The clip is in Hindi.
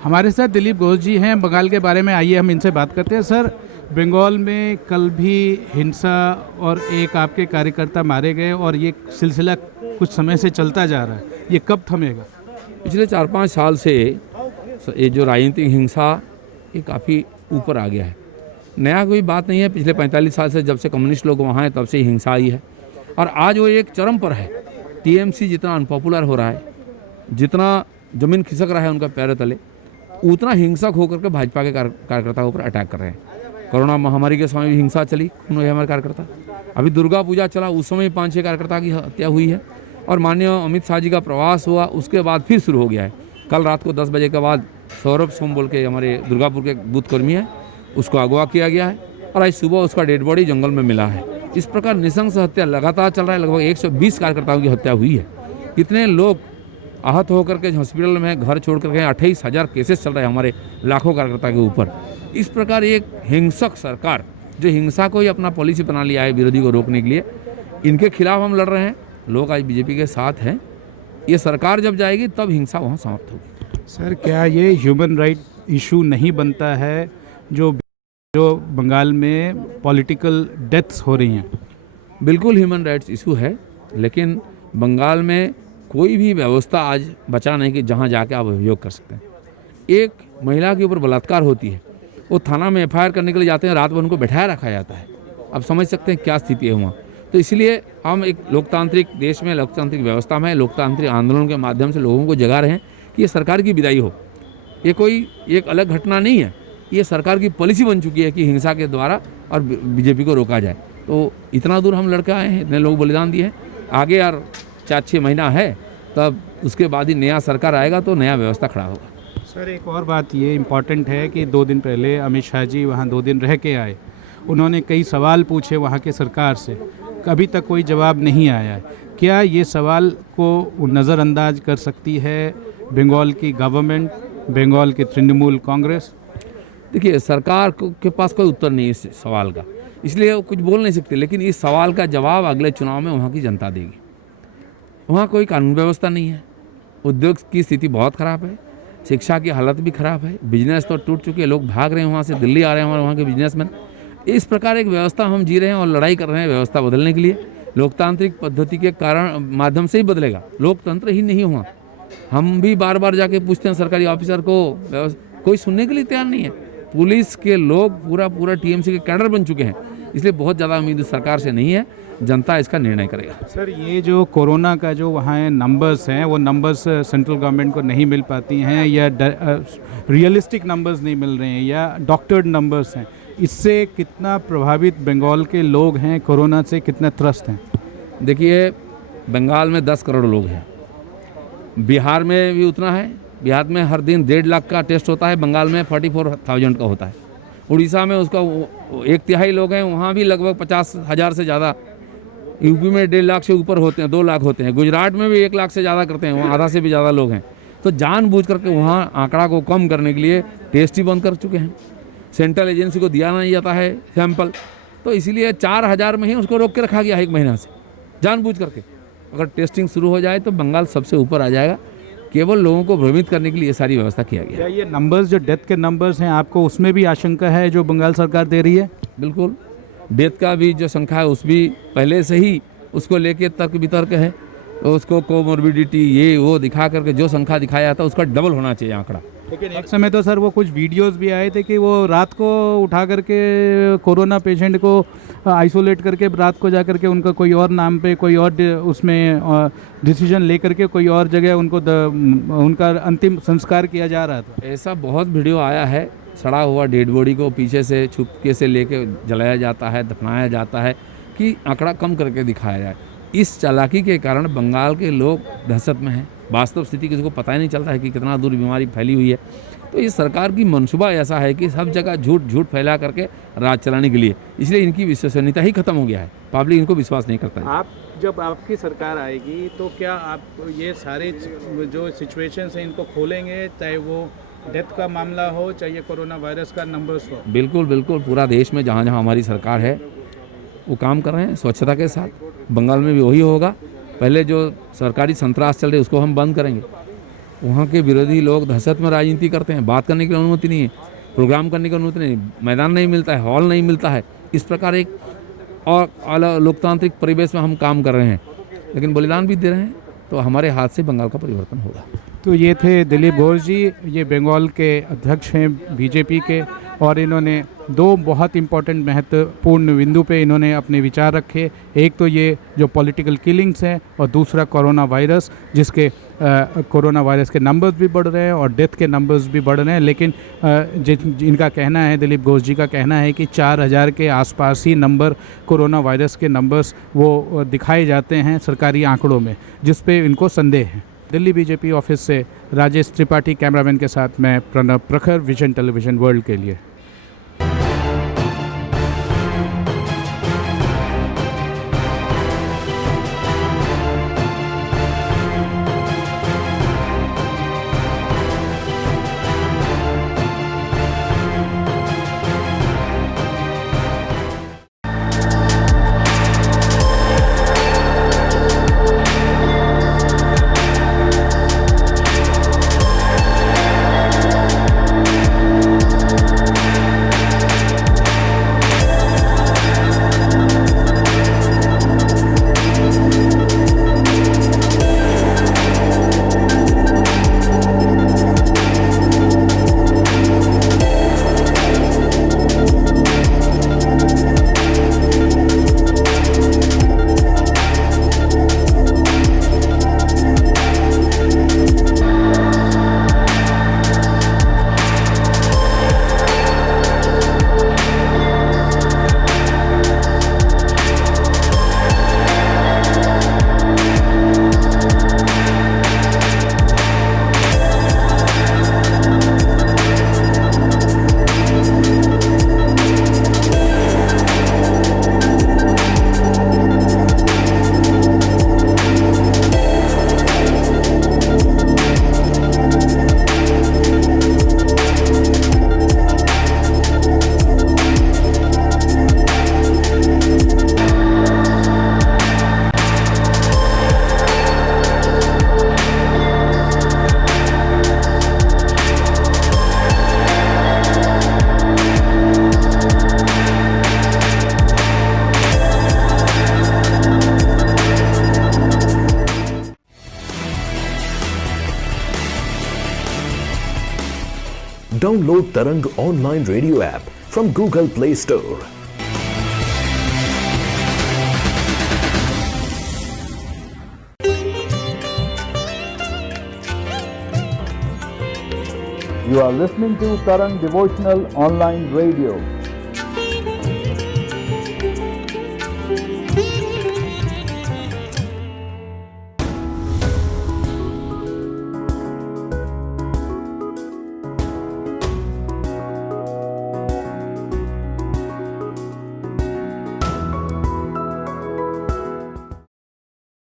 हमारे साथ दिलीप घोष जी हैं बंगाल के बारे में, आइए हम इनसे बात करते हैं। सर, बंगाल में कल भी हिंसा और एक आपके कार्यकर्ता मारे गए और ये सिलसिला कुछ समय से चलता जा रहा है, ये कब थमेगा? पिछले 4-5 साल से ये जो राजनीतिक हिंसा ये काफ़ी ऊपर आ गया है। नया कोई बात नहीं है, पिछले 45 साल से जब से कम्युनिस्ट लोग वहाँ हैं तब से हिंसा आई है और आज वो एक चरम पर है। टीएमसी जितना अनपॉपुलर हो रहा है, जितना ज़मीन खिसक रहा है उनका पैर तले, उतना हिंसक होकर के भाजपा के कार्यकर्ताओं पर अटैक कर रहे हैं। कोरोना महामारी के समय भी हिंसा चली, खून हुए हमारे कार्यकर्ता। अभी दुर्गा पूजा चला, उस समय 5-6 कार्यकर्ता की हत्या हुई है और माननीय अमित शाह जी का प्रवास हुआ, उसके बाद फिर शुरू हो गया है। कल रात को 10 बजे के बाद सौरभ सोम बोल के हमारे दुर्गापुर के बूथ कर्मी है, उसको अगवा किया गया है और आज सुबह उसका डेड बॉडी जंगल में मिला है। इस प्रकार नृशंस हत्या लगातार चल रहा है। लगभग 120 कार्यकर्ताओं की हत्या हुई है। कितने लोग आहत होकर के हॉस्पिटल में घर छोड़ करके 28,000 केसेस चल रहे हैं हमारे लाखों कार्यकर्ता के ऊपर। इस प्रकार एक हिंसक सरकार जो हिंसा को ही अपना पॉलिसी बना लिया है विरोधी को रोकने के लिए, इनके खिलाफ हम लड़ रहे हैं। लोग आज बीजेपी के साथ हैं। ये सरकार जब जाएगी तब हिंसा वहाँ समाप्त होगी। सर, क्या ये ह्यूमन राइट इशू नहीं बनता है जो बंगाल में पॉलिटिकल डेथ्स हो रही हैं? बिल्कुल ह्यूमन राइट्स इशू है, लेकिन बंगाल में कोई भी व्यवस्था आज बचा नहीं कि जहां जाके आप अभियोग कर सकते हैं। एक महिला के ऊपर बलात्कार होती है, वो थाना में एफआईआर करने के लिए जाते हैं, रात भर उनको बैठाया रखा जाता है। आप समझ सकते हैं क्या स्थिति है वहाँ। तो इसलिए हम एक लोकतांत्रिक देश में, लोकतांत्रिक व्यवस्था में, लोकतांत्रिक आंदोलन के माध्यम से लोगों को जगा रहे हैं कि ये सरकार की विदाई हो। ये कोई एक अलग घटना नहीं है, ये सरकार की पॉलिसी बन चुकी है कि हिंसा के द्वारा और बीजेपी को रोका जाए। तो इतना दूर हम लड़के आए हैं, इतने लोग बलिदान दिए हैं। आगे यार 4-6 महीना है, तब उसके बाद ही नया सरकार आएगा तो नया व्यवस्था खड़ा होगा। सर, एक और बात ये इम्पॉर्टेंट है कि 2 दिन पहले अमित शाह जी वहाँ 2 दिन रह के आए। उन्होंने कई सवाल पूछे वहाँ के सरकार से, अभी तक कोई जवाब नहीं आया है। क्या ये सवाल को नज़रअंदाज कर सकती है बंगाल की गवर्नमेंट, बंगाल की तृणमूल कांग्रेस? देखिए, सरकार के पास कोई उत्तर नहीं है इस सवाल का, इसलिए वो कुछ बोल नहीं सकते। लेकिन इस सवाल का जवाब अगले चुनाव में वहाँ की जनता देगी। वहाँ कोई कानून व्यवस्था नहीं है, उद्योग की स्थिति बहुत ख़राब है, शिक्षा की हालत भी ख़राब है, बिजनेस तो टूट चुके हैं, लोग भाग रहे हैं वहाँ से, दिल्ली आ रहे हैं हमारे वहाँ के बिजनेसमैन। इस प्रकार एक व्यवस्था हम जी रहे हैं और लड़ाई कर रहे हैं व्यवस्था बदलने के लिए। लोकतांत्रिक पद्धति के कारण माध्यम से ही बदलेगा, लोकतंत्र ही नहीं हुआ। हम भी बार बार जाके पूछते हैं सरकारी ऑफिसर को, कोई सुनने के लिए तैयार नहीं है। पुलिस के लोग पूरा टीएमसी के कैडर बन चुके हैं, इसलिए बहुत ज़्यादा उम्मीद सरकार से नहीं है। जनता इसका निर्णय करेगा। सर, ये जो कोरोना का जो वहाँ नंबर्स हैं, वो नंबर्स सेंट्रल गवर्नमेंट को नहीं मिल पाती हैं, या रियलिस्टिक नंबर्स नहीं मिल रहे हैं, या डॉक्टर्ड नंबर्स हैं, इससे कितना प्रभावित बंगाल के लोग हैं, कोरोना से कितना त्रस्त हैं? देखिए, बंगाल में 10 करोड़ लोग हैं, बिहार में भी उतना है। बिहार में हर दिन 1.5 लाख का टेस्ट होता है, बंगाल में 44,000 का होता है। उड़ीसा में उसका 1/3 लोग हैं, वहाँ भी लगभग 50,000 से ज़्यादा। यूपी में 1.5 लाख से ऊपर होते हैं, 2 लाख होते हैं। गुजरात में भी 1 लाख से ज़्यादा करते हैं, वहाँ आधा से भी ज़्यादा लोग हैं। तो जानबूझ करके वहाँ आंकड़ा को कम करने के लिए टेस्ट ही बंद कर चुके हैं। सेंट्रल एजेंसी को दिया नहीं जाता है सैंपल, तो इसीलिए 4,000 में ही उसको रोक के रखा गया है 1 महीना से, जानबूझ करके। अगर टेस्टिंग शुरू हो जाए तो बंगाल सबसे ऊपर आ जाएगा। केवल लोगों को भ्रमित करने के लिए ये सारी व्यवस्था किया गया। क्या ये नंबर्स जो डेथ के नंबर्स हैं, आपको उसमें भी आशंका है जो बंगाल सरकार दे रही है? बिल्कुल, डेथ का भी जो संख्या है उस भी पहले से ही उसको लेके तर्क वितर्क है। तो उसको कोमोर्बिडिटी ये वो दिखा करके जो संख्या दिखाया जाता है उसका डबल होना चाहिए आंकड़ा। लेकिन एक समय तो सर वो कुछ वीडियोस भी आए थे कि वो रात को उठा करके कोरोना पेशेंट को आइसोलेट करके रात को जा करके उनका कोई और नाम पे कोई और उसमें डिसीजन ले करके कोई और जगह उनको उनका अंतिम संस्कार किया जा रहा था। ऐसा बहुत वीडियो आया है, सड़ा हुआ डेड बॉडी को पीछे से छुपके से लेके जलाया जाता है, दफनाया जाता है कि आंकड़ा कम करके दिखाया जाए। इस चालाकी के कारण बंगाल के लोग दहशत में हैं। वास्तव स्थिति किसी को पता ही नहीं चलता है कि कितना दूर बीमारी फैली हुई है। तो ये सरकार की मनसूबा ऐसा है कि सब जगह झूठ फैला करके राज चलाने के लिए, इसलिए इनकी विश्वसनीयता ही खत्म हो गया है। पब्लिक इनको विश्वास नहीं करता है। आप जब आपकी सरकार आएगी तो क्या आप ये सारे जो सिचुएशंस हैं इनको खोलेंगे, चाहे वो डेथ का मामला हो, चाहे कोरोना वायरस का नंबर्स हो? बिल्कुल बिल्कुल, पूरा देश में जहाँ जहाँ हमारी सरकार है वो काम कर रहे हैं स्वच्छता के साथ। बंगाल में भी वही होगा। पहले जो सरकारी संतरास चल रही है उसको हम बंद करेंगे। वहाँ के विरोधी लोग दहशत में राजनीति करते हैं, बात करने की अनुमति नहीं है, प्रोग्राम करने की अनुमति नहीं, मैदान नहीं मिलता है, हॉल नहीं मिलता है। इस प्रकार एक और लोकतांत्रिक परिवेश में हम काम कर रहे हैं, लेकिन बलिदान भी दे रहे हैं, तो हमारे हाथ से बंगाल का परिवर्तन होगा। तो ये थे दिलीप घोष जी, ये बंगाल के अध्यक्ष हैं बीजेपी के, और इन्होंने दो बहुत इम्पोर्टेंट महत्वपूर्ण बिंदु पे इन्होंने अपने विचार रखे। एक तो ये जो पॉलिटिकल किलिंग्स हैं, और दूसरा कोरोना वायरस, जिसके कोरोना वायरस के नंबर्स भी बढ़ रहे हैं और डेथ के नंबर्स भी बढ़ रहे हैं। लेकिन जिनका कहना है, दिलीप घोष जी का कहना है कि 4000 के आसपास ही नंबर कोरोना वायरस के नंबर्स वो दिखाए जाते हैं सरकारी आंकड़ों में, जिस पे इनको संदेह है। दिल्ली बीजेपी ऑफिस से राजेश त्रिपाठी कैमरामैन के साथ मैं प्रणव प्रखर, विजन टेलीविज़न वर्ल्ड के लिए। Download Tarang online radio app from Google Play Store. You are listening to Tarang Devotional Online Radio.